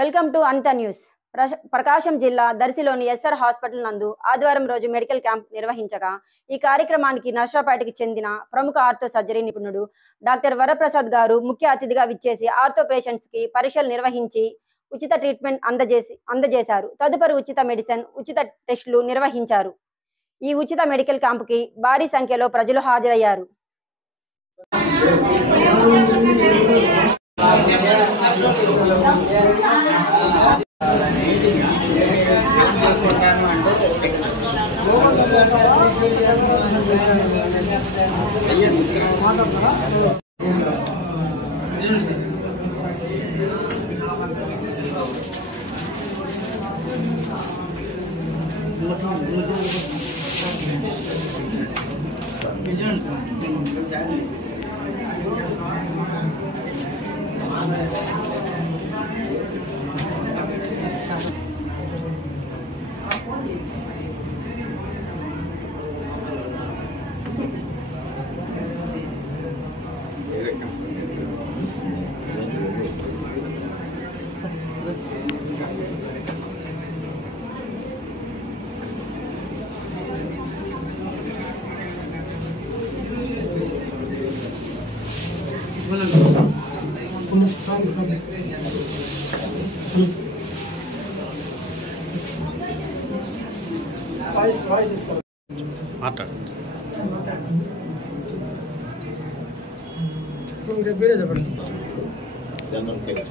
Welcome to Anitha news. Prakasam జిల్లా దర్శిలోని SR hospital నందు ఆదివారం రోజు మెడికల్ క్యాంప్ నిర్వహించగా ఈ కార్యక్రమానికి నర్సాపేటకి చెందిన ప్రముఖ ఆర్థో సర్జరీ నిపుణుడు డాక్టర్ వరప్రసాద్ గారు ముఖ్య అతిథిగా విచ్చేసి ఆర్థో పేషెంట్స్ కి పరీక్షలు నిర్వహించి ఉచిత ట్రీట్మెంట్ అందజేశారు. తదుపరి ఉచిత మెడిసిన్, ఉచిత టెస్టులు నిర్వహించారు. ఈ ఉచిత మెడికల్ క్యాంపుకి భారీ సంఖ్యలో ప్రజలు హాజరయ్యారు. जनरल केस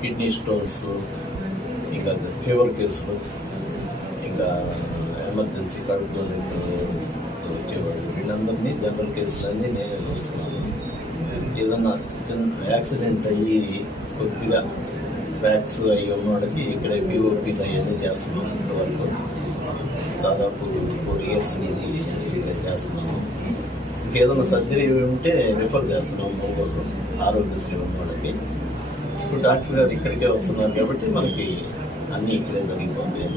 किडनी स्टोन्स ఇంకా ఫీవర్ కేసులు ఇంకా ఎమర్జెన్సీ కడుపులో వచ్చేవాళ్ళు వీళ్ళందరినీ జనరల్ కేసులన్నీ నేనే చూస్తున్నాను. ఏదన్నా యాక్సిడెంట్ అయ్యి కొద్దిగా ఫ్యాక్స్ అయ్యి ఉన్నవాడికి ఇక్కడ బీఓపీలు అవన్నీ చేస్తున్నాం. ఇంతవరకు దాదాపు 4 years నుంచి ఇక్కడ చేస్తున్నాము. ఇంకేదైనా సర్జరీ ఉంటే రిఫర్ చేస్తున్నాం మూడు ఆరోగ్యశ్రీ ఉన్నవాళ్ళకి. ఇప్పుడు డాక్టర్ గారు ఇక్కడికే వస్తున్నారు కాబట్టి మనకి అన్నీ ఇక్కడే జరిగిపోతాయి.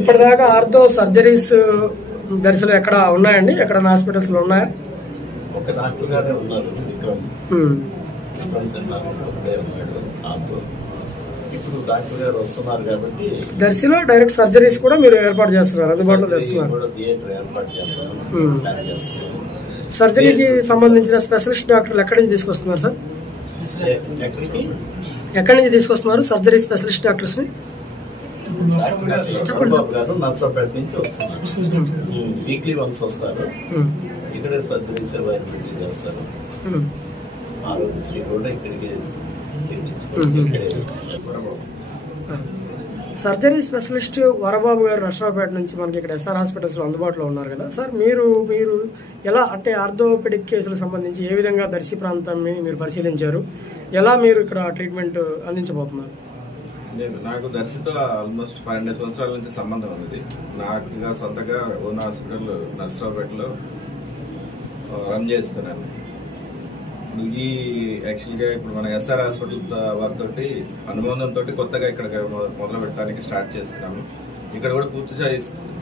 ఇప్పటిదాకా ఆర్థో సర్జరీస్ దర్శనం ఎక్కడ ఉన్నాయండి? ఎక్కడ హాస్పిటల్స్ లో ఉన్నాయా? ఒక డాక్టర్ గారే ఉన్నారు, విక్రమ్ సెన్నారు ఒకటే ఉన్నాడు ఆర్థో. ఇప్పుడు డాక్టర్ గారు వస్తున్నారు కాబట్టి దర్శిలో డైరెక్ట్ సర్జరీస్ కూడా మీరు ఏర్పాటు చేస్తున్నారు, అందుబాటులో తెస్తున్నారు. కూడా థియేటర్ ఏర్పాటు చేస్తున్నాము, ప్లాన్ చేస్తున్నాము. సర్జరీకి సంబంధించిన స్పెషలిస్ట్ డాక్టర్లు ఎక్కడి నుంచి తీసుకొస్తున్నారు సార్? ఎక్కడి నుంచి తీసుకొస్తున్నారు సర్జరీ స్పెషలిస్ట్ డాక్టర్స్ ని? నర్సరావుపేట నుంచి వస్తున్నారు. వీక్లీ వన్స్ వస్తారు, ఇక్కడే సర్జరీస్ అవైలబిలిటీ చేస్తారు. ఆరోగ్యశ్రీ కూడా ఇక్కడికి సర్జరీ స్పెషలిస్ట్ వరబాబు గారు నర్సరావుపేట నుంచి మనకి ఇక్కడ ఎస్ఆర్ హాస్పిటల్స్లో అందుబాటులో ఉన్నారు కదా సార్. మీరు ఎలా అంటే ఆర్థోపెడిక్ కేసులకు సంబంధించి ఏ విధంగా దర్శి ప్రాంతాన్ని మీరు పరిశీలించారు, ఎలా మీరు ఇక్కడ ట్రీట్మెంట్ అందించబోతున్నారు? నాకు దర్శితో ఆల్మోస్ట్ 12 సంవత్సరాల నుంచి సంబంధం ఉంది. నాకు సొంతగా ఓన్ హాస్పిటల్ నర్సరావుపేటలో రన్ చేస్తున్నాను. ఈ యాక్చువల్గా ఇప్పుడు మన ఎస్ఆర్ హాస్పిటల్ వారితో అనుబంధంతో కొత్తగా ఇక్కడ మొదలు పెట్టడానికి స్టార్ట్ చేస్తున్నాము. ఇక్కడ కూడా పూర్తి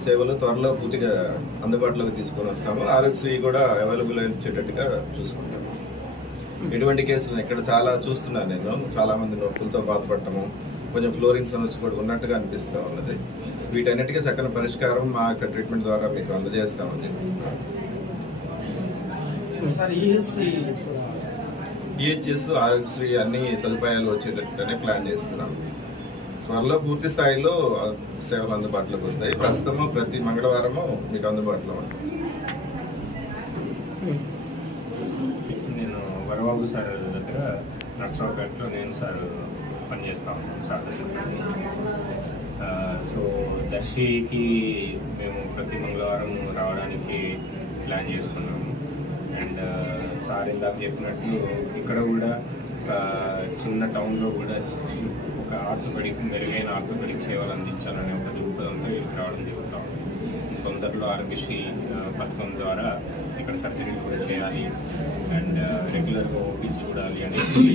సేవలు త్వరలో పూర్తిగా అందుబాటులోకి తీసుకొని వస్తాము. ఆరోగ్యశ్రీ కూడా అవైలబుల్ వచ్చేటట్టుగా చూసుకుంటాము. ఎటువంటి కేసులు ఇక్కడ చాలా చూస్తున్నాను నేను, చాలా మంది నొప్పులతో బాధపడటము, కొంచెం ఫ్లోరింగ్ సమస్య కూడా ఉన్నట్టుగా అనిపిస్తూ ఉన్నది. వీటన్నిటికీ చక్కని పరిష్కారం మా యొక్క ట్రీట్మెంట్ ద్వారా మీకు అందజేస్తామండి. ఈహెచ్ఎస్ ఆరోగ్యశ్రీ అన్ని సదుపాయాలు వచ్చేటట్టుగానే ప్లాన్ చేస్తున్నాం. త్వరలో పూర్తి స్థాయిలో సేవలు అందుబాటులోకి వస్తాయి. ప్రస్తుతము ప్రతి మంగళవారము మీకు అందుబాటులో ఉంటుంది. నేను వరబాబు సార్ దగ్గర నర్సరావుపేటలో నేను సార్ పనిచేస్తాం సార్ దగ్గర. సో దర్శికి మేము ప్రతి మంగళవారం రావడానికి ప్లాన్ చేసుకున్నాము. అండ్ సార్ ఇందాక చెప్పినట్టు ఇక్కడ కూడా చిన్న టౌన్లో కూడా ఒక ఆర్థోపెడిక్ మెరుగైన ఆర్థోపెడిక్ సేవలు అందించాలనే ఒక దృక్పథంతో ఇక్కడికి రావడం జరుగుతాం. తొందరలో ఆరోగ్యశ్రీ పథకం ద్వారా ఇక్కడ సర్జరీ కూడా చేయాలి అండ్ రెగ్యులర్గా ఓపీ చూడాలి అనేది